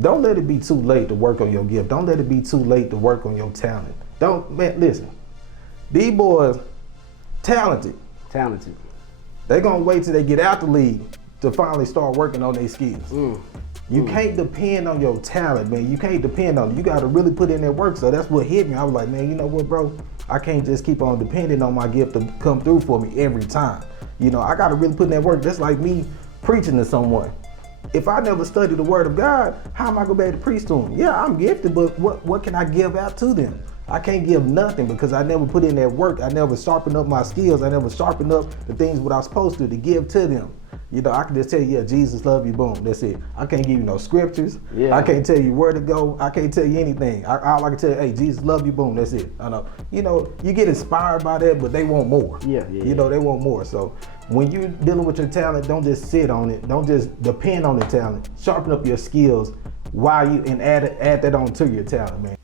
Don't let it be too late to work on your gift. Don't let it be too late to work on your talent. Listen, these boys, talented. They're gonna wait till they get out the league to finally start working on their skills. You can't depend on your talent, man. You can't depend on it. You gotta really put in that work. So that's what hit me. I was like, man, you know what, bro? I can't just keep on depending on my gift to come through for me every time. You know, I gotta really put in that work. That's like me preaching to someone. If I never study the word of God, how am I gonna be able to preach to them? Yeah, I'm gifted, but what can I give out to them? I can't give nothing because I never put in that work. I never sharpened up my skills. I never sharpened up the things what I was supposed to give to them. You know, I can just tell you, yeah, Jesus love you, boom, that's it. I can't give you no scriptures. Yeah. I can't tell you where to go. I can't tell you anything. All I can tell you, hey, Jesus love you, boom, that's it. I know. You know, you get inspired by that, but they want more. You know, they want more. So when you're dealing with your talent, don't just sit on it. Don't just depend on the talent. Sharpen up your skills and add that on to your talent, man.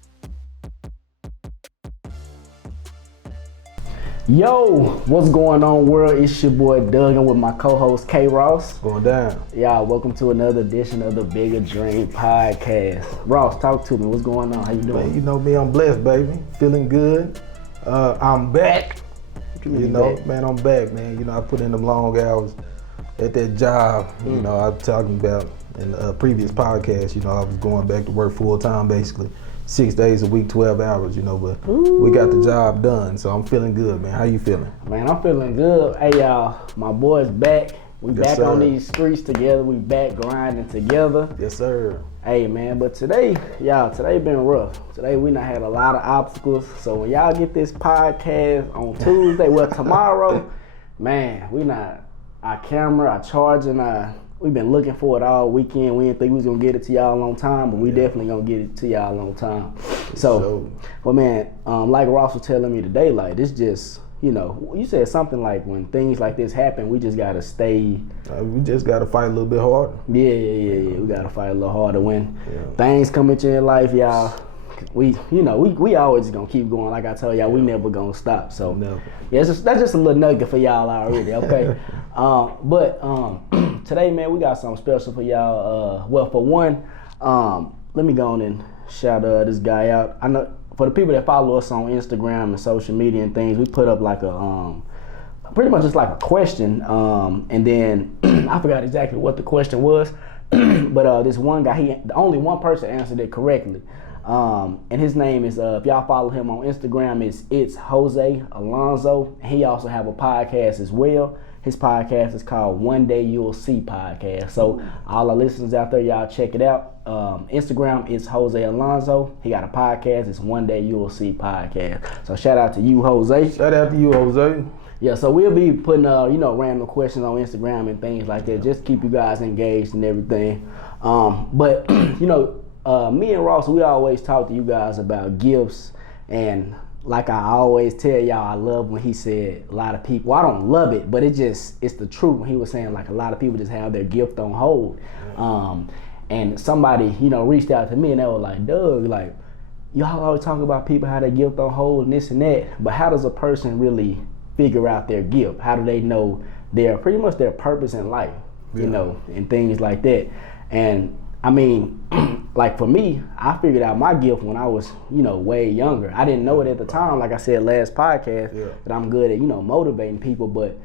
Yo, what's going on, world? It's your boy Doug and with my co-host K Ross. Going down. Y'all, welcome to another edition of the Bigger Dream Podcast. Ross, talk to me. What's going on? How you doing? Man, you know me, I'm blessed, baby. Feeling good. I'm back. You know, man, I'm back, man. You know, I put in them long hours at that job. You know, I was talking about in the previous podcast. You know, I was going back to work full time, basically. 6 days a week, 12 hours, you know, but we got the job done, so I'm feeling good, man. How you feeling? Man, I'm feeling good. Hey, y'all, my boy's back. We back on these streets together. We back grinding together. Yes, sir. Hey, man, but today been rough. Today we done had a lot of obstacles, so when y'all get this podcast on Tuesday, well, tomorrow, man, our camera, our charging, we've been looking for it all weekend. We didn't think we was gonna get it to y'all on time, but we definitely gonna get it to y'all on time. So, well, man, like Ross was telling me today, like this just, you know, you said something like when things like this happen, we just gotta stay. We just gotta fight a little bit harder. Yeah. We gotta fight a little harder when things come into your life, y'all. We always gonna keep going. Like I told y'all, we never gonna stop. So, yeah, that's just a little nugget for y'all already. Okay, but today, man, we got something special for y'all. Well, for one, let me go on and shout this guy out. I know for the people that follow us on Instagram and social media and things, we put up like a pretty much just like a question, and then I forgot exactly what the question was, but this one guy, only one person answered it correctly. And his name is, if y'all follow him on Instagram, it's Jose Alonzo. He also have a podcast as well. His podcast is called One Day You'll See Podcast. So all our listeners out there, y'all check it out. Instagram is Jose Alonzo. He got a podcast. It's One Day You'll See Podcast. So shout out to you, Jose. Shout out to you, Jose. Yeah, so we'll be putting, random questions on Instagram and things like that. Just keep you guys engaged and everything. But, me and Ross, we always talk to you guys about gifts, and like I always tell y'all, I love when he said a lot of people, well, I don't love it, but it's the truth when he was saying like a lot of people just have their gift on hold. And somebody, reached out to me and they were like, Doug, like, y'all always talk about people how their gift on hold and this and that, but how does a person really figure out their gift? How do they know pretty much their purpose in life, and things like that? And I mean, like for me, I figured out my gift when I was, way younger. I didn't know it at the time, like I said last podcast, that I'm good at, motivating people, but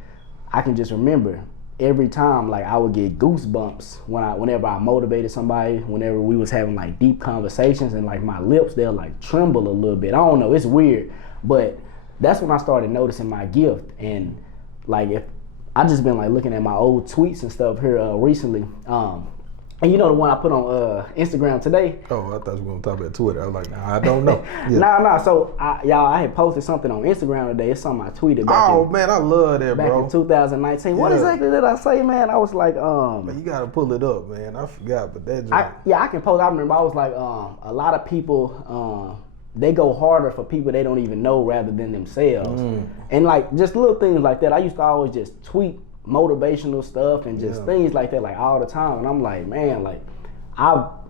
I can just remember every time, like I would get goosebumps whenever I motivated somebody, whenever we was having like deep conversations, and like my lips, they'll like tremble a little bit. I don't know, it's weird, but that's when I started noticing my gift. And like if I just been like looking at my old tweets and stuff here recently, and the one I put on Instagram today. Oh, I thought you were going to talk about Twitter. I was like, nah, I don't know. Nah. So, I had posted something on Instagram today. It's something I tweeted back man, I love that, bro. Back in 2019. What exactly did I say, man? I was like, Man, you got to pull it up, man. I forgot, but that I can post. I remember I was like, a lot of people, they go harder for people they don't even know rather than themselves. And like, just little things like that. I used to always just tweet motivational stuff and just things like that, like all the time, and I'm like, man, like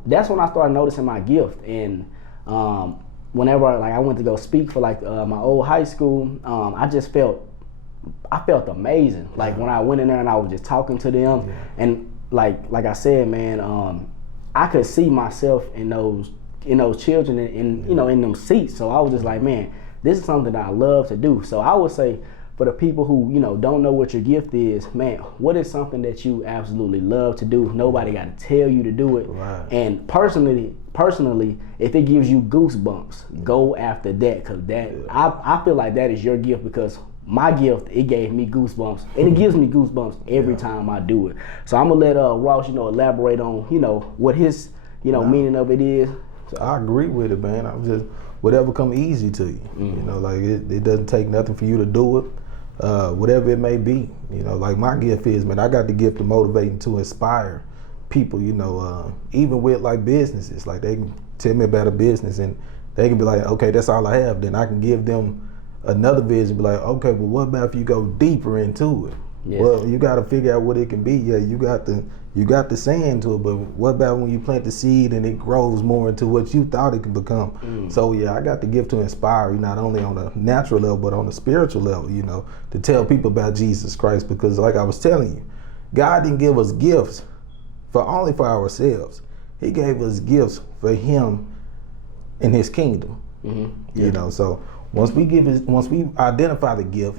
that's when I started noticing my gift. And whenever I went to go speak for like my old high school, I felt amazing. Like when I went in there and I was just talking to them, and like I said, man, I could see myself in those children in you know, in them seats. So I was just like, man, this is something that I love to do. So I would say, for the people who, you know, don't know what your gift is, man, what is something that you absolutely love to do? Nobody got to tell you to do it. Right. And personally, if it gives you goosebumps, go after that, because I feel like that is your gift, because my gift, it gave me goosebumps, and it gives me goosebumps every time I do it. So I'm gonna let Ross, you know, elaborate on, you know, what his, you know, meaning of it is. So, I agree with it, man. I'm just, whatever come easy to you. You know, like it doesn't take nothing for you to do it. Whatever it may be, you know, like my gift is, man, I got the gift of motivating to inspire people, you know, even with like businesses, like they can tell me about a business and they can be like, okay, that's all I have. Then I can give them another vision, be like, okay, well, what about if you go deeper into it? Yes. Well, you got to figure out what it can be. Yeah, you got the sand to it, but what about when you plant the seed and it grows more into what you thought it could become? So yeah, I got the gift to inspire you, not only on a natural level, but on a spiritual level, you know, to tell people about Jesus Christ, because like I was telling you, God didn't give us gifts only for ourselves. He gave us gifts for Him and His kingdom. You know, so once we identify the gift,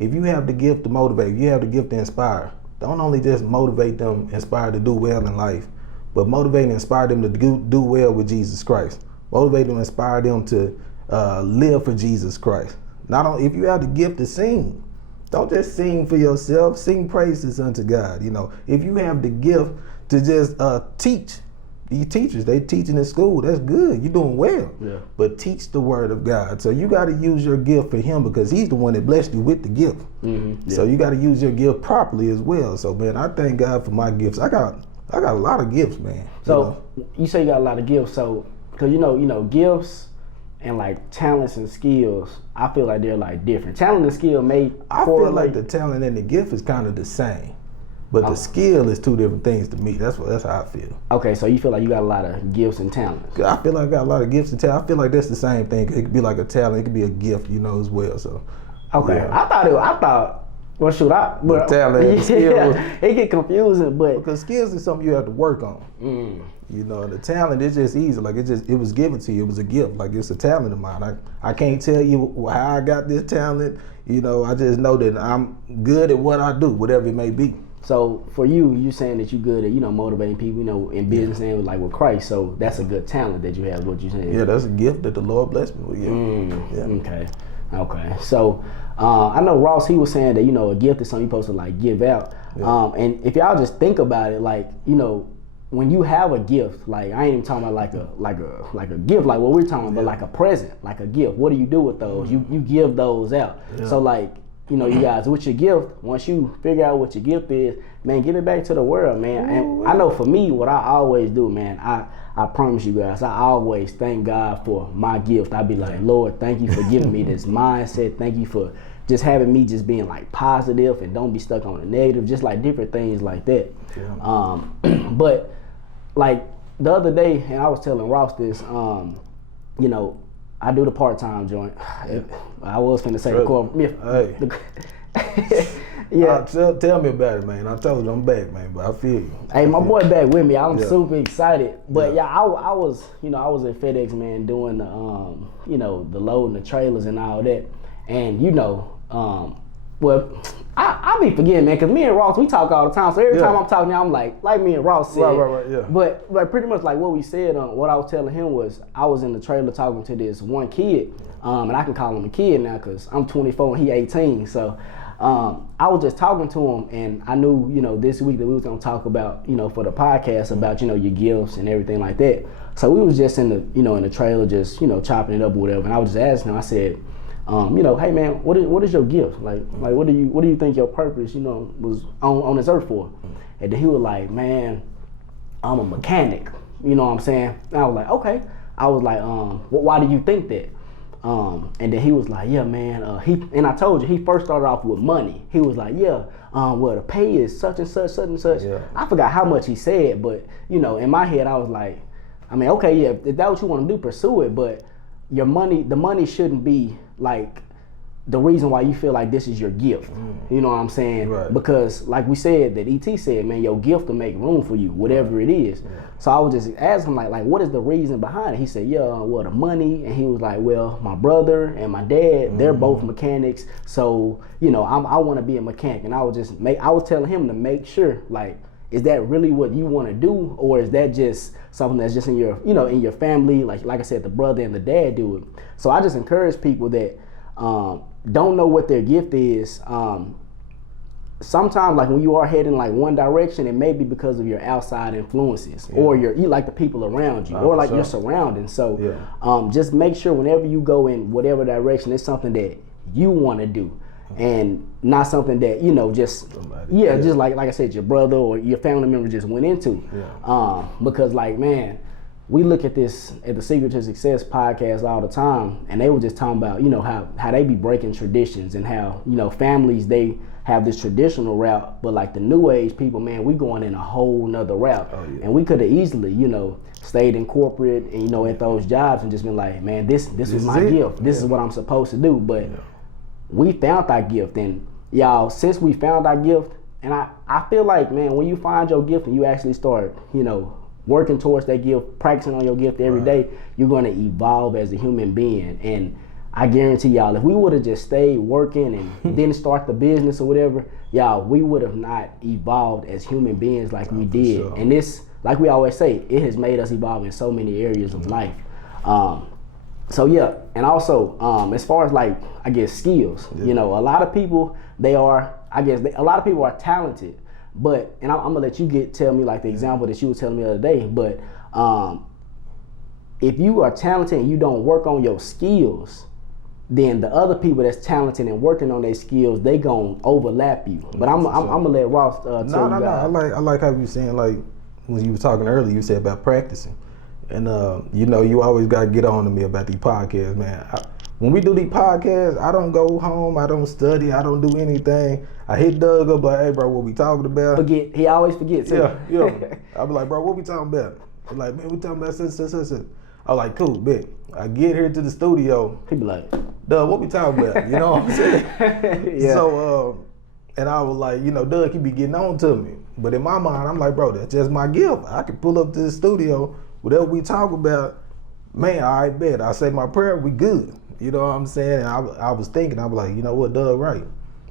if you have the gift to motivate, you have the gift to inspire, don't only just motivate them, inspire to do well in life, but motivate and inspire them to do well with Jesus Christ. Motivate them, inspire them to live for Jesus Christ. Not only, if you have the gift to sing, don't just sing for yourself, sing praises unto God. You know, if you have the gift to just teach, these teachers, they teaching in school, that's good, you're doing well. Yeah. But teach the word of God. So you got to use your gift for Him, because He's the one that blessed you with the gift. Yeah. So you got to use your gift properly as well. So man, I thank God for my gifts. I got a lot of gifts, man. So you say you got a lot of gifts. So because you know gifts and like talents and skills, I feel like they're like different. Talent and skill I feel like the talent and the gift is kind of the same. But the skill is two different things to me. That's how I feel. Okay, so you feel like you got a lot of gifts and talents. I feel like I got a lot of gifts and talents. I feel like that's the same thing. It could be like a talent. It could be a gift, you know, as well. So. Okay, yeah. Well, shoot, but talent and skills. It get confusing, but because skills is something you have to work on. You know, the talent is just easy. Like it was given to you. It was a gift. Like it's a talent of mine. I can't tell you how I got this talent. You know, I just know that I'm good at what I do, whatever it may be. So for you saying that you good at, you know, motivating people, you know, in business and like with Christ. So that's a good talent that you have. What you saying? Yeah, that's a gift that the Lord blessed me with. Yeah. Okay. So I know Ross, he was saying that, you know, a gift is something you're supposed to like give out. Yeah. And if y'all just think about it, like, you know, when you have a gift, like I ain't even talking about like a gift like what we're talking about, but like a present, like a gift. What do you do with those? You give those out. Yeah. So like, you know, you guys, with your gift, once you figure out what your gift is, man, give it back to the world, man. And I know for me, what I always do, man, I promise you guys, I always thank God for my gift. I be like, Lord, thank you for giving me this mindset. Thank you for just having me just being like positive and don't be stuck on the negative, just like different things like that. Yeah. But like the other day, and I was telling Ross this, you know, I do the part-time joint. I was finna say the core. Yeah. Tell me about it, man. I told you I'm back, man, but I feel you. Hey, my boy back with me. I'm super excited. But I was in FedEx, man, doing the you know, the loading the trailers and all that. And you know, well, I be forgetting, man, because me and Ross, we talk all the time. So every time I'm talking to him, I'm like me and Ross said. Right, yeah. But pretty much like what we said, what I was telling him was, I was in the trailer talking to this one kid, and I can call him a kid now because I'm 24 and he 18. So I was just talking to him, and I knew, you know, this week that we was gonna talk about, you know, for the podcast about, you know, your gifts and everything like that. So we was just in the trailer, just, you know, chopping it up or whatever. And I was just asking him, I said, you know, hey man, what is your gift? Like what do you think your purpose, you know, was on this earth for? And then he was like, man, I'm a mechanic. You know what I'm saying? And I was like, okay. I was like, why do you think that? And then he was like, yeah, man. And I told you, he first started off with money. He was like, yeah, well, the pay is such and such, such and such. Yeah. I forgot how much he said, but you know, in my head, I was like, I mean, okay, yeah, if that's what you want to do, pursue it. But the money shouldn't be like the reason why you feel like this is your gift. You know what I'm saying? Right. Because like we said, that ET said, man, your gift will make room for you, whatever it is. Yeah. So I was just asking him like, what is the reason behind it? He said, yeah, well, the money. And he was like, well, my brother and my dad, they're both mechanics. So, you know, I want to be a mechanic. And I was telling him to make sure, like, is that really what you want to do? Or is that just something that's just in your, you know, in your family? Like I said, the brother and the dad do it. So I just encourage people that, don't know what their gift is. Sometimes, like when you are heading like one direction, it may be because of your outside influences, or you like the people around you, or like your surroundings. So just make sure whenever you go in whatever direction, it's something that you want to do, and not something that, you know, just just like I said, your brother or your family member just went into. Because like, man, we look at this at the Secret to Success podcast all the time, and they were just talking about, you know, how they be breaking traditions, and how, you know, families, they have this traditional route, but like the new age people, man, we going in a whole nother route. And we could have easily, you know, stayed in corporate and, you know, at those jobs and just been like, man, this is my gift. This is what I'm supposed to do. But we found our gift, and y'all, since we found our gift, and I feel like, man, when you find your gift and you actually start, you know, working towards that gift, practicing on your gift every day, you're going to evolve as a human being. And I guarantee y'all, if we would have just stayed working and didn't start the business or whatever, y'all, we would have not evolved as human beings like we did. Sure. And this, like we always say, it has made us evolve in so many areas of life. So yeah, and also as far as like, I guess, skills, you know, a lot of people, a lot of people are talented, but, and I'm gonna let you tell me like the example that you were telling me the other day, but if you are talented and you don't work on your skills, then the other people that's talented and working on their skills, they gonna overlap you. But I'm gonna let Ross tell you guys. I like how you were saying, like when you were talking earlier, you said about practicing, and you know, you always gotta get on to me about these podcasts, man. When we do these podcasts, I don't go home, I don't study, I don't do anything. I hit Doug up like, hey bro, what we talking about? He always forgets. Yeah. I be like, bro, what we talking about? He's like, man, we talking about such. I was like, cool, bet. I get here to the studio. He be like, Doug, what we talking about? You know what I'm saying? So, and I was like, you know, Doug, he be getting on to me. But in my mind, I'm like, bro, that's just my gift. I can pull up to the studio, whatever we talk about, man, I bet. I say my prayer, we good. You know what I'm saying? And I was thinking, I was like, you know what, Doug, right.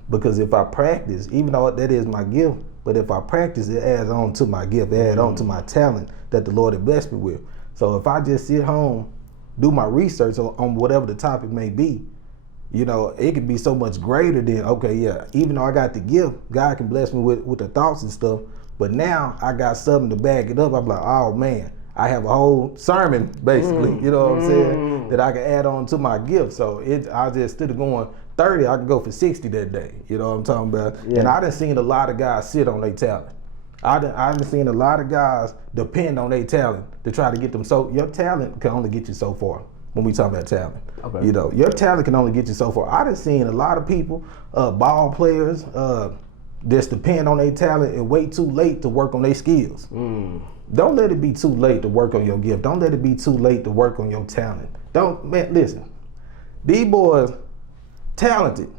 Because if I practice, even though that is my gift, but if I practice, it adds on to my gift, it adds on to my talent that the Lord had blessed me with. So if I just sit home, do my research on whatever the topic may be, you know, it could be so much greater than, okay, yeah, even though I got the gift, God can bless me with the thoughts and stuff, but now I got something to back it up. I'm like, oh man, I have a whole sermon, basically, you know what I'm saying, that I can add on to my gift. So I just, instead of going 30, I can go for 60 that day, you know what I'm talking about? Yeah. And I done seen a lot of guys sit on their talent. I done seen a lot of guys depend on their talent to try to get them. So your talent can only get you so far when we talk about talent. Okay. You know, your talent can only get you so far. I done seen a lot of people, ball players, just depend on their talent and wait too late to work on their skills. Don't let it be too late to work on your gift. Don't let it be too late to work on your talent. Man, listen, these boys, talented.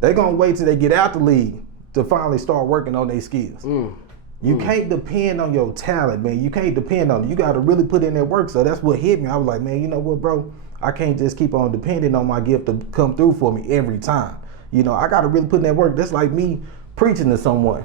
They gonna wait till they get out the league to finally start working on their skills. You can't depend on your talent, man. You can't depend on it. You got to really put in that work. So that's what hit me. I was like, man, you know what, bro? I can't just keep on depending on my gift to come through for me every time. You know, I got to really put in that work. That's like me preaching to someone.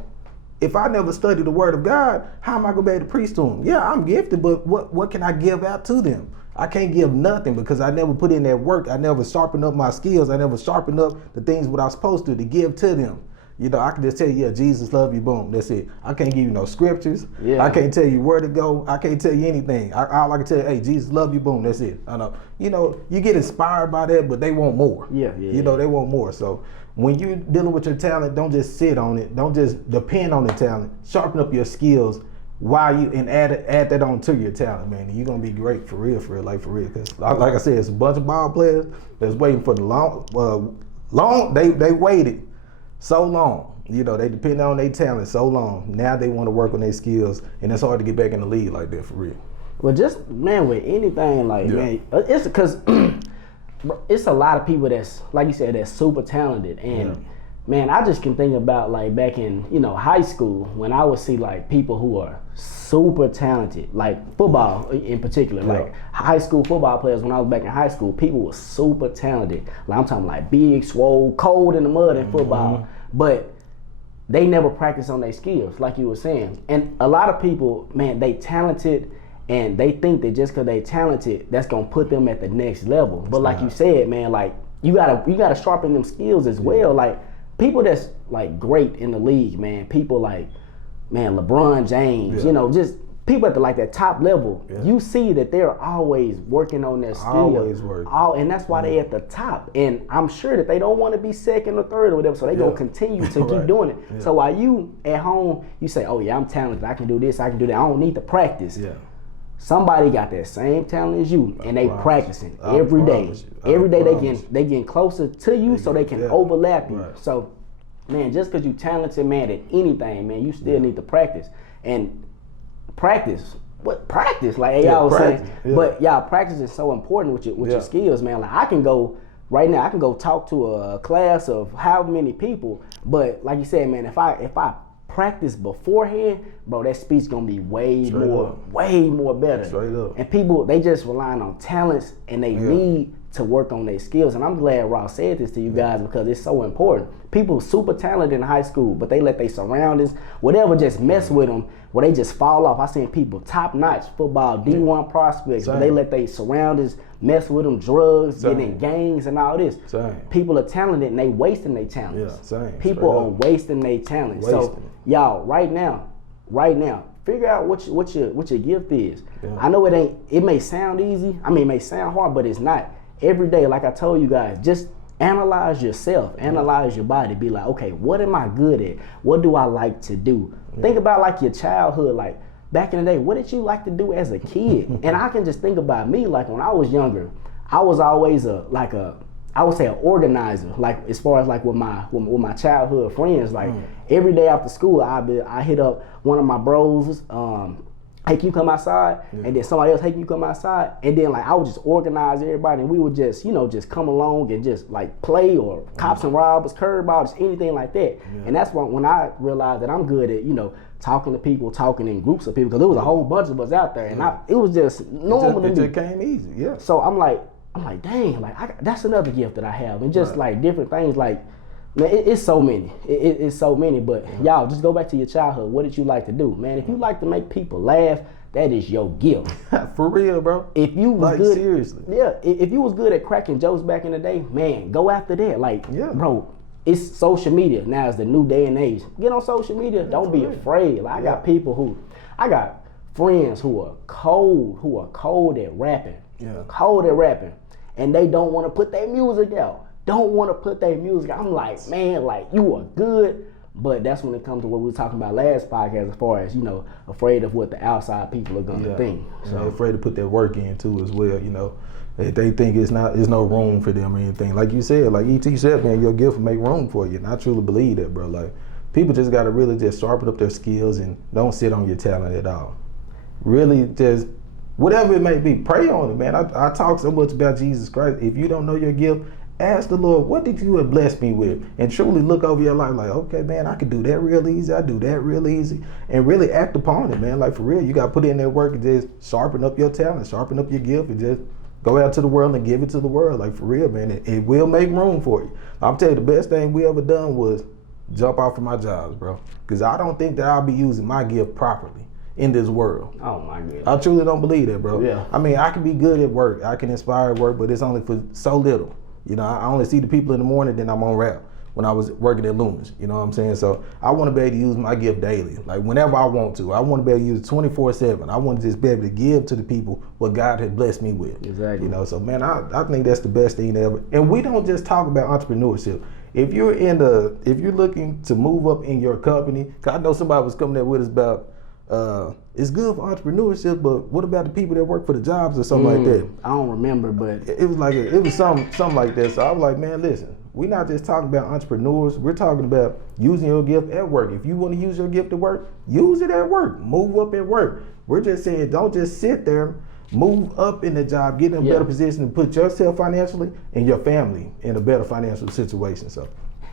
If I never study the word of God, how am I going to be able to preach to them? Yeah, I'm gifted, but what can I give out to them? I can't give nothing because I never put in that work. I never sharpened up my skills. I never sharpened up the things what I was supposed to give to them. You know, I can just tell you, yeah, Jesus love you, boom, that's it. I can't give you no scriptures. Yeah. I can't tell you where to go. I can't tell you anything. All I can tell you, hey, Jesus love you, boom, that's it. I know. You know, you get inspired by that, but they want more. You know, they want more. So when you're dealing with your talent, don't just sit on it. Don't just depend on the talent. Sharpen up your skills while you, and add that on to your talent, man. You're going to be great for real. Because like I said, it's a bunch of ball players that's waiting for the long, they waited so long, you know, they depend on their talent so long. Now they want to work on their skills, and it's hard to get back in the league like that for real. Well, just, man, with anything, like, man, it's because it's a lot of people that's, like you said, that's super talented. And man, I just can think about like back in, high school when I would see like people who are super talented, like football in particular, like high school football players. When I was back in high school, people were super talented. Like I'm talking like big, swole, cold in the mud in football, but they never practice on their skills, like you were saying. And a lot of people, man, they talented, and they think that just because they talented, that's gonna put them at the next level. But like you said, man, like you gotta sharpen them skills as well. Like people that's like great in the league, man. People like, man, LeBron James. Just people at the like that top level. You see that they're always working on their skills. Always working. And that's why they at the top. And I'm sure that they don't want to be second or third or whatever. So they gonna continue to keep doing it. So while you at home, you say, oh yeah, I'm talented. I can do this. I can do that. I don't need to practice. Somebody got that same talent as you, and they practicing every day. Every day they getting closer to you, so they can overlap you. So, man, just because you talented, man, at anything, man, you still need to practice. And practice, what practice? Like y'all was saying, but y'all practice is so important with your skills, man. Like I can go right now, I can go talk to a class of how many people, but like you said, man, if I practice beforehand, bro, that speech gonna be way more better. Straight up. And people, they just relying on talents, and they need to work on their skills. And I'm glad Ross said this to you guys because it's so important. People super talented in high school, but they let their surroundings, whatever, just mess with them, where they just fall off. I seen people top-notch football, D1 prospects, but they let their surroundings mess with them, drugs, getting in gangs and all this. People are talented and they wasting their talents. People are wasting their talents. So y'all, right now, figure out what your gift is. I know it may sound easy. I mean, it may sound hard, but it's not. Every day, like I told you guys, just analyze yourself, analyze your body. Be like, okay, what am I good at? What do I like to do? Think about like your childhood, like back in the day, what did you like to do as a kid? And I can just think about me, like when I was younger, I was always I would say an organizer, like as far as like with my childhood friends. Like every day after school, I hit up one of my bros, hey, can you come outside? And then somebody else, hey, can you come outside? And then like I would just organize everybody, and we would just, just come along and just like play, or cops and robbers, curveball, just anything like that. And that's when I realized that I'm good at, talking to people, talking in groups of people, because there was a whole bunch of us out there, and it was just normal to me. It just came easy, So I'm like, dang, like that's another gift that I have, and just like different things, like, man, it's so many. It's so many, but y'all just go back to your childhood. What did you like to do? Man, if you like to make people laugh, that is your gift. For real, bro. If you was good, seriously. If you was good at cracking jokes back in the day, man, go after that. Like, bro, it's social media. Now it's the new day and age. Get on social media. Don't be afraid. Like, I got friends who are cold at rapping. Cold at rapping. And they don't want to put their music out. I'm like, man, like, you are good, but that's when it comes to what we were talking about last podcast, as far as, afraid of what the outside people are gonna think. So they're afraid to put their work in too as well, They think there's no room for them or anything. Like you said, like E.T. said, man, your gift will make room for you. And I truly believe that, bro. Like, people just gotta really just sharpen up their skills and don't sit on your talent at all. Really just, whatever it may be, pray on it, man. I talk so much about Jesus Christ. If you don't know your gift, ask the Lord, what did you have blessed me with? And truly look over your life like, okay, man, I can do that real easy. I do that real easy. And really act upon it, man. Like, for real, you got to put in that work and just sharpen up your talent, sharpen up your gift, and just go out to the world and give it to the world. Like, for real, man, it will make room for you. I'm telling you, the best thing we ever done was jump off of my jobs, bro. Because I don't think that I'll be using my gift properly in this world. Oh my goodness. I truly don't believe that, bro. I mean, I can be good at work. I can inspire at work, but it's only for so little. I only see the people in the morning, then I'm on rap when I was working at Loomis. You know what I'm saying? So I want to be able to use my gift daily, like whenever I want to. I want to be able to use it 24/7. I want to just be able to give to the people what God had blessed me with. Exactly. So man, I think that's the best thing ever. And we don't just talk about entrepreneurship. If you're looking to move up in your company, 'cause I know somebody was coming there with us about, it's good for entrepreneurship, but what about the people that work for the jobs or something like that? I don't remember, but it was something like that. So I was like, man, listen, we're not just talking about entrepreneurs. We're talking about using your gift at work. If you want to use your gift at work, use it at work. Move up at work. We're just saying, don't just sit there move up in the job, get in a better position to put yourself financially and your family in a better financial situation. So,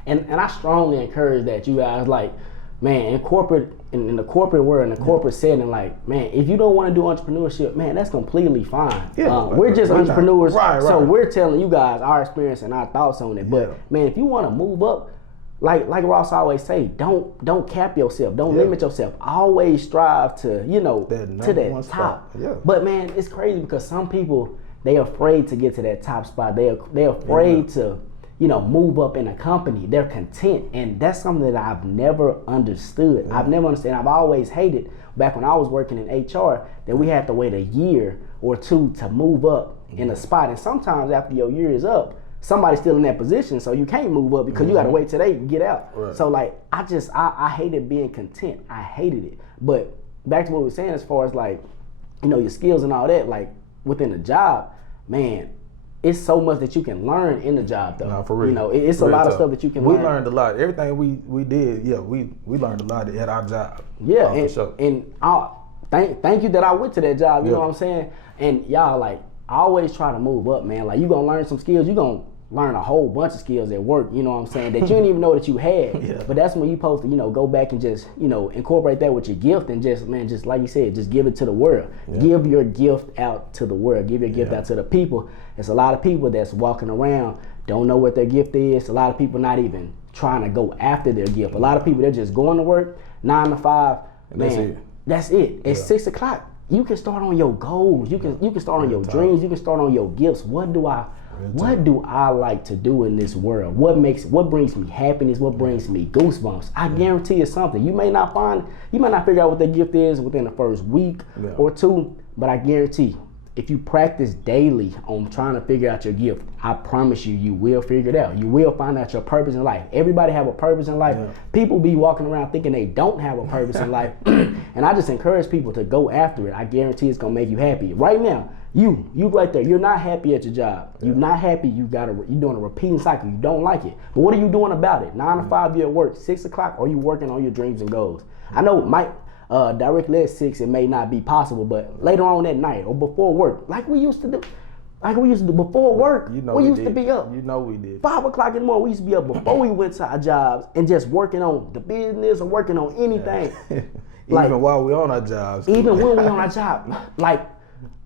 and I strongly encourage that you guys, like, man, in corporate, in the corporate world, in the corporate setting, like, man, if you don't want to do entrepreneurship, man, that's completely fine. We're just entrepreneurs, so we're telling you guys our experience and our thoughts on it. But man, if you want to move up, like Ross always say, don't cap yourself, don't limit yourself. Always strive to, you know, to that top. But man, it's crazy because some people, they afraid to get to that top spot. They're afraid to, you know, move up in a company. They're content, and that's something that I've never understood. I've never understood. I've always hated, back when I was working in HR, that we had to wait a year or two to move up in a spot. And sometimes after your year is up, somebody's still in that position, so you can't move up because you got to wait till they get out. So like, I hated being content. I hated it. But back to what we were saying, as far as like, you know, your skills and all that, like within the job, man, it's so much that you can learn in the job, though. No, for real. You know, it's a lot of stuff that you can learn. We learned a lot. Everything we did, we learned a lot at our job. Yeah, and thank you that I went to that job. You know what I'm saying? And y'all, like, I always try to move up, man. Like, you gonna learn some skills. You gonna learn a whole bunch of skills at work. You know what I'm saying? That you didn't even know that you had. But that's when you supposed to, you know, go back and just, you know, incorporate that with your gift and just, man, just like you said, just give it to the world. Give your gift out to the world. Give your gift out to the people. There's a lot of people that's walking around, don't know what their gift is. A lot of people not even trying to go after their gift. A lot of people, they're just going to work 9 to 5. Man, that's it. At 6 o'clock, you can start on your goals. You can start on your dreams. You can start on your gifts. What do I like to do in this world? What brings me happiness? What brings me goosebumps? I guarantee you something. You may not figure out what that gift is within the first week or two, but I guarantee if you practice daily on trying to figure out your gift, I promise you, you will figure it out. You will find out your purpose in life. Everybody have a purpose in life. People be walking around thinking they don't have a purpose in life. And I just encourage people to go after it. I guarantee it's gonna make you happy. Right now, you right there, you're not happy at your job. You're not happy, you're doing a repeating cycle. You don't like it. But what are you doing about it? 9 to 5, you're at work. 6 o'clock, are you working on your dreams and goals? I know directly at 6, it may not be possible, but later on at night or before work, like we used to do before work, we used to be up. You know we did. 5 o'clock in the morning, we used to be up before we went to our jobs and just working on the business or working on anything. Even while we're on our jobs. Even when we're on our job. Like,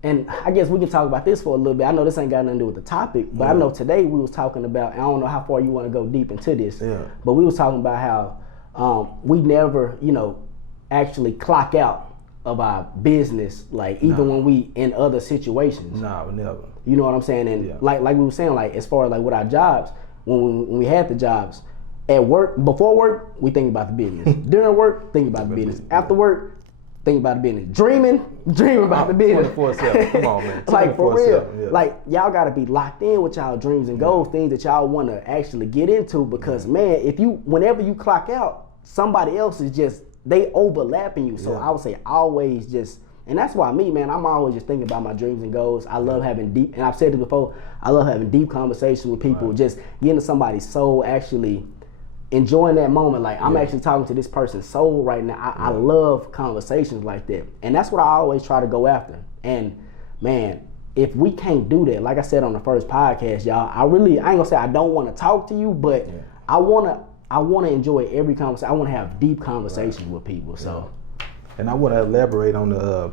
and I guess we can talk about this for a little bit. I know this ain't got nothing to do with the topic, but I know today we was talking about, and I don't know how far you want to go deep into this, but we was talking about how we never, you know, actually clock out of our business, like even when we in other situations. No, never. You know what I'm saying? And like we were saying, like as far as like with our jobs, when we had the jobs, at work, before work, we think about the business. During work, think about the business. After work, think about the business. Dreaming about the business. 24/7. Come on, man. Like for real. Like y'all gotta be locked in with y'all dreams and goals, things that y'all wanna actually get into, because man, whenever you clock out, somebody else is just, they overlapping you. So I would say always just, and that's why me, man, I'm always just thinking about my dreams and goals. I love having deep, and I've said this before, I love having deep conversations with people, just getting to somebody's soul, actually enjoying that moment. Like I'm actually talking to this person's soul right now. I love conversations like that. And that's what I always try to go after. And man, if we can't do that, like I said on the first podcast, y'all, I ain't gonna say I don't want to talk to you, but I want to enjoy every conversation. I want to have deep conversations with people. So, and I want to elaborate on the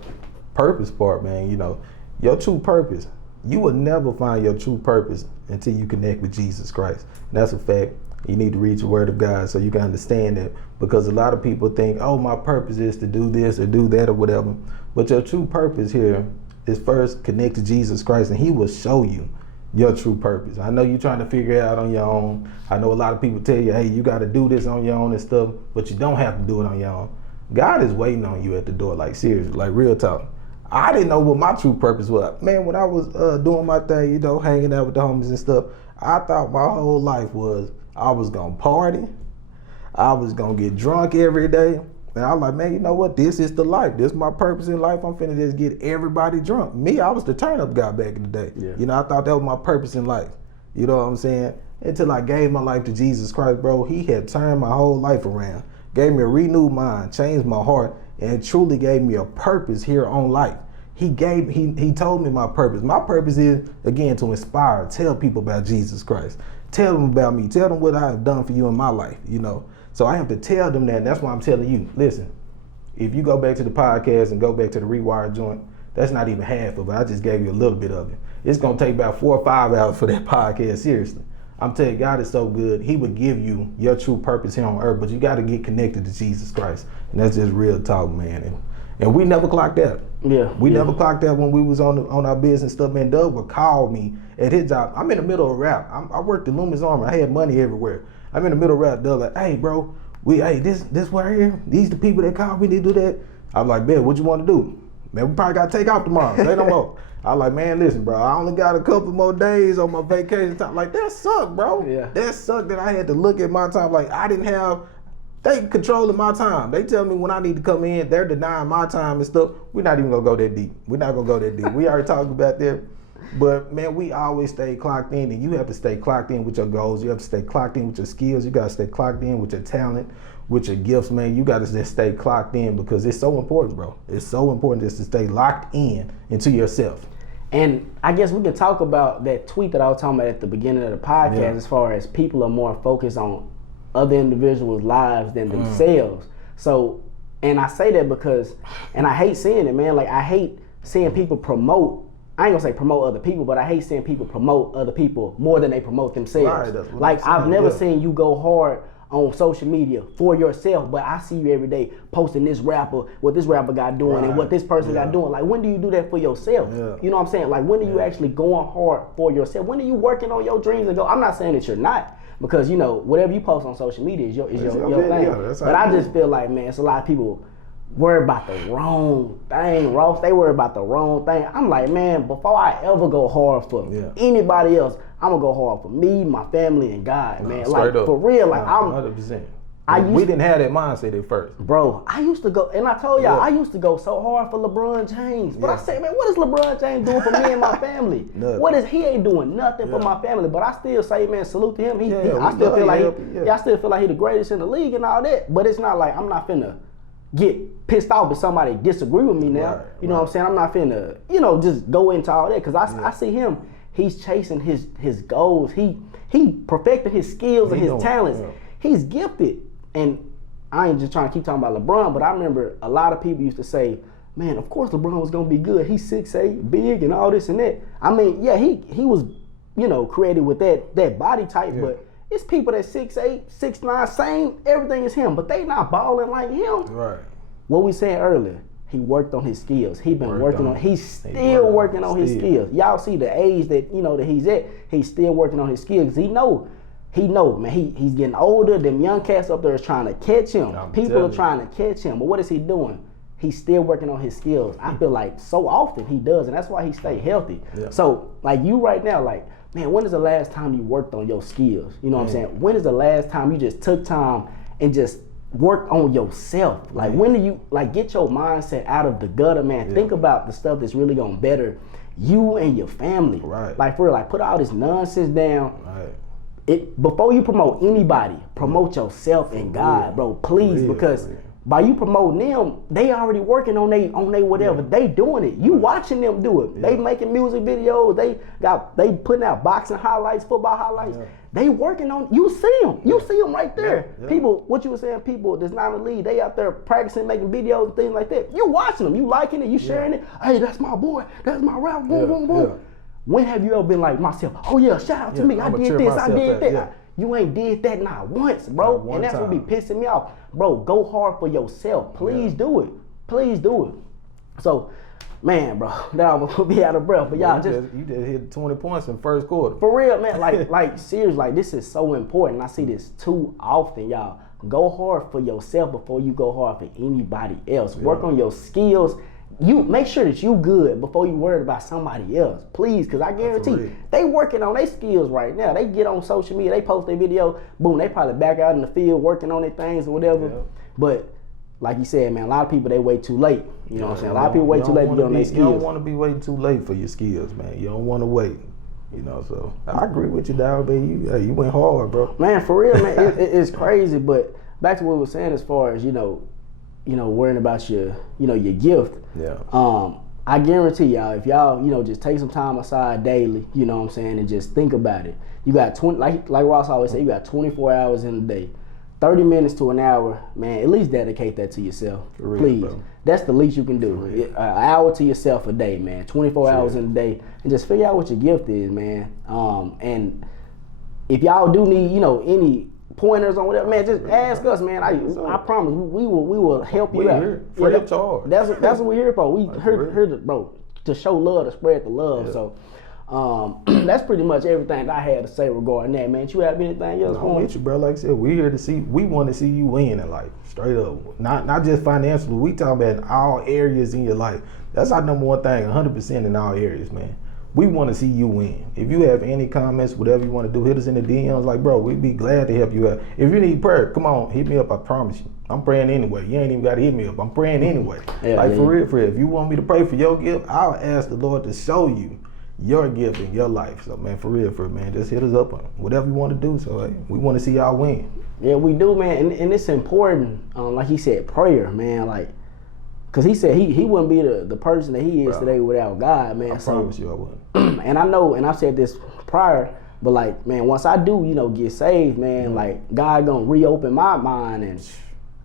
purpose part, man. You know, your true purpose. You will never find your true purpose until you connect with Jesus Christ. And that's a fact. You need to read the Word of God so you can understand that. Because a lot of people think, oh, my purpose is to do this or do that or whatever. But your true purpose here is first connect to Jesus Christ, and He will show you your true purpose. I know you're trying to figure it out on your own. I know a lot of people tell you, hey, you got to do this on your own and stuff, but you don't have to do it on your own. God is waiting on you at the door, like seriously, like real talk. I didn't know what my true purpose was. Man, when I was doing my thing, you know, hanging out with the homies and stuff, I thought my whole life was I was going to party. I was going to get drunk every day. And I was like, man, you know what? This is the life. This is my purpose in life. I'm finna just get everybody drunk. Me, I was the turn-up guy back in the day. Yeah. You know, I thought that was my purpose in life. You know what I'm saying? Until I gave my life to Jesus Christ, bro. He had turned my whole life around. Gave me a renewed mind, changed my heart, and truly gave me a purpose here on life. He told me my purpose. My purpose is, again, to inspire, tell people about Jesus Christ. Tell them about me. Tell them what I have done for you in my life, you know. So I have to tell them that, and that's why I'm telling you, listen, if you go back to the podcast and go back to the Rewired joint, that's not even half of it. I just gave you a little bit of it. It's going to take about 4 or 5 hours for that podcast, seriously. I'm telling you, God is so good. He would give you your true purpose here on earth, but you got to get connected to Jesus Christ. And that's just real talk, man. And we never clocked that. Yeah. We never clocked that when we was on our business stuff, man. Doug would call me at his job. I'm in the middle of rap. I worked at Loomis Armor. I had money everywhere. I'm in the middle of rap. Doug like, hey, bro, this right here, these the people that call me to do that. I'm like, man, what you want to do? Man, we probably got to take off tomorrow. Say no more. I like, man, listen, bro, I only got a couple more days on my vacation time. Like, that sucked, bro. Yeah. That sucked that I had to look at my time. Like, I didn't have, they controlling my time. They tell me when I need to come in, they're denying my time and stuff. We're not even going to go that deep. We're not going to go that deep. We already talked about that. But, man, we always stay clocked in, and you have to stay clocked in with your goals. You have to stay clocked in with your skills. You got to stay clocked in with your talent, with your gifts, man. You got to just stay clocked in because it's so important, bro. It's so important just to stay locked in into yourself. And I guess we can talk about that tweet that I was talking about at the beginning of the podcast, as far as people are more focused on other individuals' lives than themselves. So, and I say that because, and I hate seeing it, man. Like, I hate seeing people promote, I ain't gonna say promote other people, but I hate seeing people promote other people more than they promote themselves. Right, like, I've never seen you go hard on social media for yourself, but I see you every day posting this rapper, what this rapper got doing, and what this person got doing. Like, when do you do that for yourself? You know what I'm saying? Like, when are you actually going hard for yourself? When are you working on your dreams and go? I'm not saying that you're not, because, you know, whatever you post on social media is your thing. Yeah, but I just feel like, man, it's a lot of people worry about the wrong thing, Ross. They worry about the wrong thing. I'm like, man, before I ever go hard for anybody else, I'm gonna go hard for me, my family, and God, man. Like, for real, like, I'm 100%. We we didn't have that mindset at first. Bro, I used to go, and I told y'all, I used to go so hard for LeBron James. But I said, man, what is LeBron James doing for me and my family? He ain't doing nothing for my family. But I still say, man, salute to him. I still feel like he the greatest in the league and all that. But it's not like I'm not finna get pissed off if somebody disagree with me now. You know what I'm saying? I'm not finna, just go into all that, because I see him. He's chasing his goals. He perfected his skills and his talents. He's gifted. And I ain't just trying to keep talking about LeBron, but I remember a lot of people used to say, man, of course LeBron was gonna be good. He's 6'8", big, and all this and that. I mean, yeah, he was, created with that body type, but it's people that 6'8", 6'9", same, everything is him, but they not balling like him. Right. What we said earlier, he worked on his skills. He's still working on his skills. Y'all see the age that that he's at. He's still working on his skills. He know, man. He's getting older. Them young cats up there is trying to catch him. People are trying to catch him. But what is he doing? He's still working on his skills. I feel like so often he does, and that's why he stay healthy. Yeah. So, like, you right now, like, man, when is the last time you worked on your skills? You know what I'm saying? When is the last time you just took time and just work on yourself? Like, when do you, like, get your mindset out of the gutter, man? Think about the stuff that's really gonna better you and your family. Right. Like, for real, like, put all this nonsense down. Right. Before you promote anybody, promote yourself and God, bro, please, because by you promoting them, they already working on they whatever. They doing it. You watching them do it. They making music videos. They putting out boxing highlights, football highlights. They working on. You see them. You see them right there. People, what you were saying, people that's not in the league, they out there practicing, making videos and things like that. You watching them. You liking it. You sharing it. Hey, that's my boy. That's my rap. Boom, boom, boom. When have you ever been like myself? Oh yeah, shout out to me. I did this. I did that. You ain't did that not once, bro. And that's what be pissing me off. Bro, go hard for yourself. Please do it. Please do it. So, man, bro, now I'm gonna be out of breath. But y'all you just hit 20 points in the first quarter. For real, man. Like seriously, like, this is so important. I see this too often, y'all. Go hard for yourself before you go hard for anybody else. Work on your skills. You make sure that you good before you worried about somebody else, please, because I guarantee they working on their skills right now. They get on social media, they post their video, boom, they probably back out in the field working on their things or whatever. But like you said, man, a lot of people, they wait too late. You know what I'm saying? A lot of people wait too late to get on their skills. You don't want to be waiting too late for your skills, man. You don't want to wait. So I agree with you, dog, man. You went hard, bro. Man, for real, man, it's crazy. But back to what we were saying, as far as worrying about your gift. Yeah. I guarantee y'all, if y'all, just take some time aside daily, you know what I'm saying, and just think about it. You got 20, like Ross always say, you got 24 hours in a day. 30 minutes to an hour, man, at least dedicate that to yourself. Real, please. Bro. That's the least you can do. An hour to yourself a day, man. 24 hours in a day. And just figure out what your gift is, man. And if y'all do need, any pointers on whatever, man, just ask us, man. I promise we will help you out. Free of charge. That's what we're here for. We here to, bro, to show love, to spread the love. So that's pretty much everything that I had to say regarding that, man. You have anything else? I'm with you, bro. Like I said, we want to see you win in life, straight up. Not just financially. We talking about all areas in your life. That's our number one thing, 100% in all areas, man. We want to see you win. If you have any comments, whatever you want to do, hit us in the DMs. Like, bro, we'd be glad to help you out. If you need prayer, come on, hit me up. I promise you. I'm praying anyway. You ain't even got to hit me up. I'm praying anyway. For real. If you want me to pray for your gift, I'll ask the Lord to show you your gift in your life. So, man, for real, man, just hit us up on whatever you want to do. So, hey, we want to see y'all win. Yeah, we do, man. And it's important, like he said, prayer, man. Like, because he said he wouldn't be the person that he is today without God, man. I promise you I wouldn't. And I know, and I've said this prior, but like, man, once I do, get saved, man, like, God gonna reopen my mind, and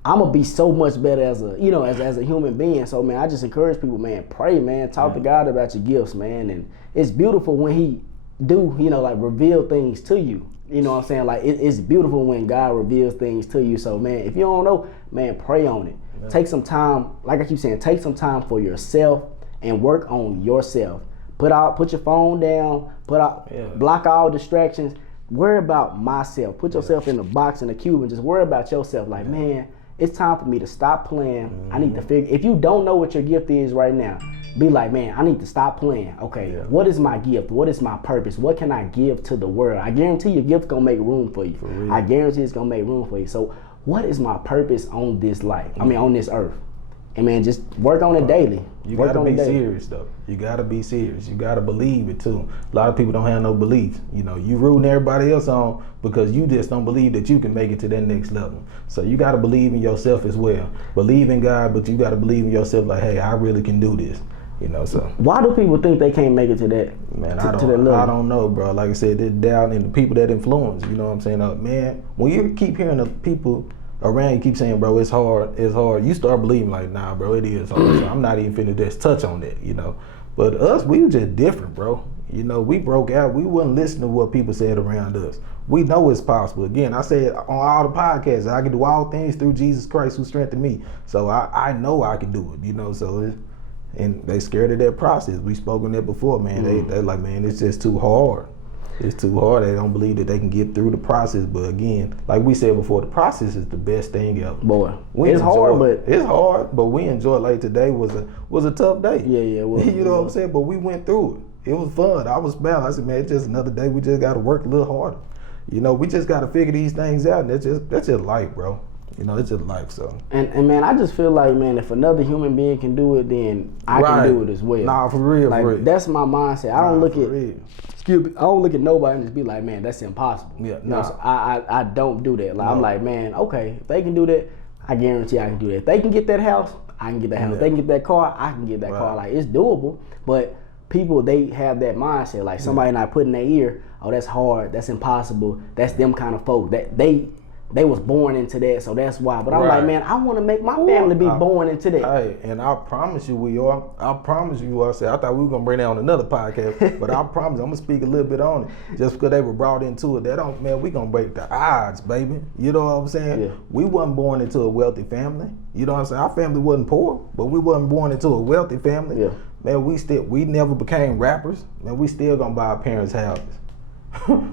I'm gonna be so much better as a, as a human being. So, man, I just encourage people, man, pray, man, talk to God about your gifts, man. And it's beautiful when he do, like, reveal things to you. You know what I'm saying? Like, it's beautiful when God reveals things to you. So, man, if you don't know, man, pray on it. Yeah. Take some time, like I keep saying, take some time for yourself and work on yourself. Put your phone down, block all distractions. Worry about myself. Put yourself in the box, in the cube, and just worry about yourself. Like, man, it's time for me to stop playing. I need to figure, if you don't know what your gift is right now, be like, man, I need to stop playing. Okay, what is my gift? What is my purpose? What can I give to the world? I guarantee your gift's gonna make room for you. I guarantee it's gonna make room for you. So what is my purpose on this life? On this earth? And, man, just work on it daily. You gotta be serious, though. You gotta be serious. You gotta believe it, too. A lot of people don't have no belief. You rooting everybody else on because you just don't believe that you can make it to that next level. So you gotta believe in yourself as well. Believe in God, but you gotta believe in yourself like, hey, I really can do this. So why do people think they can't make it to that? Man, I don't know, bro. Like I said, they're down in the people that influence. You know what I'm saying? Man, when you keep hearing the people around you keep saying, bro, it's hard, you start believing like, nah, bro, it is hard. So I'm not even finna just touch on that, But us, we were just different, bro. We broke out. We wouldn't listen to what people said around us. We know it's possible. Again, I said on all the podcasts, I can do all things through Jesus Christ who strengthened me. So I know I can do it, so and they scared of that process. We spoke on that before, man. They're like, man, it's just too hard. It's too hard. They don't believe that they can get through the process. But again, like we said before, the process is the best thing ever. Boy, it's hard, but we enjoy it. Like today was a tough day. Yeah, it was. You know what I'm saying? But we went through it. It was fun. I was smiling. I said, man, it's just another day. We just got to work a little harder. We just got to figure these things out. And that's just life, bro. It's just life. So. And man, I just feel like, man, if another human being can do it, then I can do it as well. Nah, for real, like, for real. That's my mindset. I don't look at nobody and just be like, man, that's impossible. Yeah, nah. So I don't do that. Like, no. I'm like, man, okay, if they can do that, I guarantee I can do that. If they can get that house, I can get that house. If they can get that car, I can get that car. Like, it's doable. But people, they have that mindset. Like, somebody not put in their ear, oh, that's hard, that's impossible, that's them kind of folk. That they was born into that, so that's why. But I'm like, man, I want to make my family be born into that. Hey, and I promise you we are. I promise you I thought we were going to bring that on another podcast, but I promise I'm going to speak a little bit on it. Just because they were brought into it, we going to break the odds, baby. You know what I'm saying? Yeah. We wasn't born into a wealthy family. You know what I'm saying? Our family wasn't poor, but we wasn't born into a wealthy family. Yeah. Man, we never became rappers. Man, we still going to buy our parents' houses.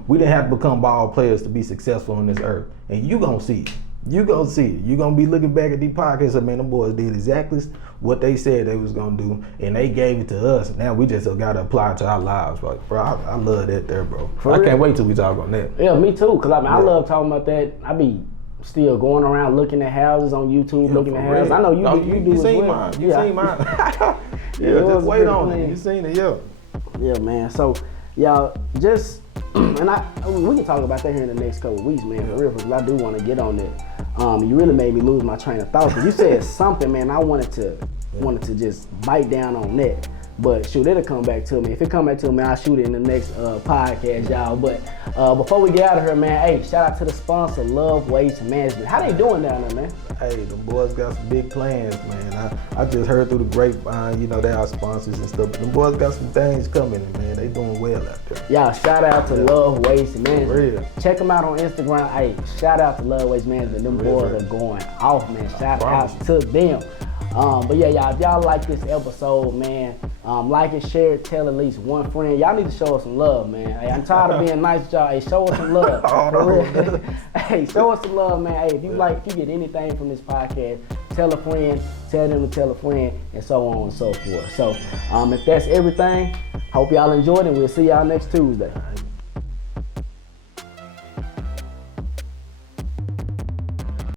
We didn't have to become ball players to be successful on this earth. And you gonna see it. You gonna see it. You gonna be looking back at these podcasts and, man, them boys did exactly what they said they was gonna do, and they gave it to us. Now we just gotta apply it to our lives. Like, bro, I love that there, bro. I can't wait till we talk on that. Yeah, me too. Cause I love talking about that. I be still going around looking at houses on YouTube, looking at houses. I know you do as seen well. Mine. You seen mine. Just wait on it. You seen it, yeah. Yeah, man. So, y'all, just... and we can talk about that here in the next couple of weeks, man, for real, because I do want to get on that. You really made me lose my train of thought, because you said something, man, I wanted to just bite down on that. But shoot, it'll come back to me. If it come back to me, I'll shoot it in the next podcast, y'all. But before we get out of here, man, hey, shout out to the sponsor, Love Waste Management. How they doing down there, man? Hey, the boys got some big plans, man. I just heard through the grapevine, they are sponsors and stuff. But the boys got some things coming, man. They doing well out there. Y'all, shout out to Love Waste Management. Real. Check them out on Instagram. Hey, shout out to Love Waste Management. Them boys are going off, man. Shout out to them. But yeah, y'all, if y'all like this episode, man, like it, share it, tell at least one friend. Y'all need to show us some love, man. Hey, I'm tired of being nice to y'all. Hey, show us some love. Hey, show us some love, man. Hey, if you get anything from this podcast, tell a friend, tell them to tell a friend, and so on and so forth. So if that's everything, hope y'all enjoyed it, and we'll see y'all next Tuesday.